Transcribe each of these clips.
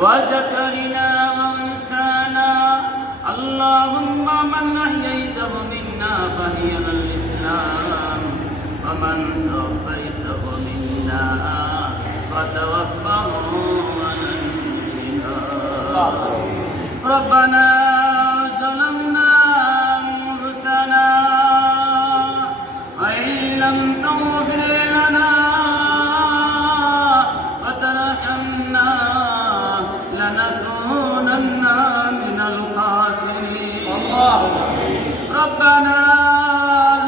وذكرنا وأنثانا اللهم من أحييته منا فهي الإسلام ومن توفيته منا فتوفه على الإيمان ربنا ظلمنا أنفسنا وإن لم تغفر لنا وترحمنا لنكونن من الخاسرين ربنا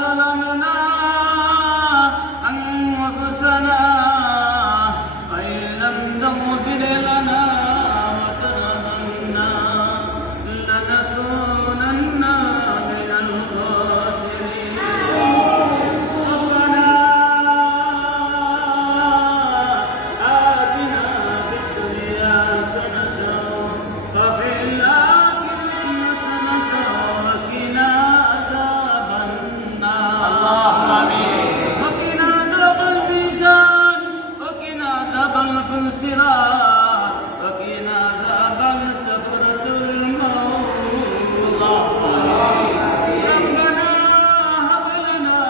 ظلمنا أنفسنا وإن لم تغفر لنا وترحمنا لنكونن من الخاسرين ربنا آتنا في الدنيا حسنة وفي الآخرة حسنة وقنا عذاب النار وقنا عذاب الميزان وقنا عذاب الصراط وقنا عذاب سكرة الموت ربنا هب لنا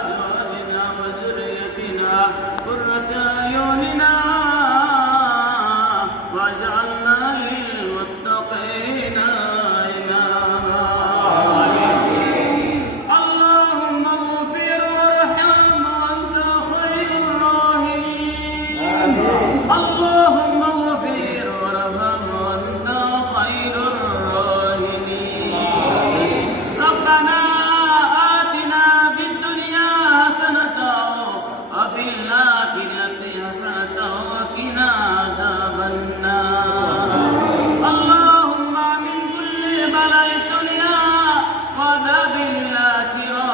أزواجنا وذريتنا قرة أعيننا واجعلنا للمتقين إماما اللهم اغفر وارحم وأنت خير الراحمين اللهم اغفر وارحم وأنت خير الراحمين ربنا آتنا في الدنيا حسنة وفي الآخرة حسنة وقنا عذاب النار اللهم من كل بلاء الدنيا وعذاب الآخرة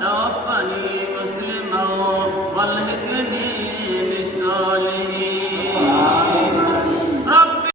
توفني مسلما والحقني بالصالحين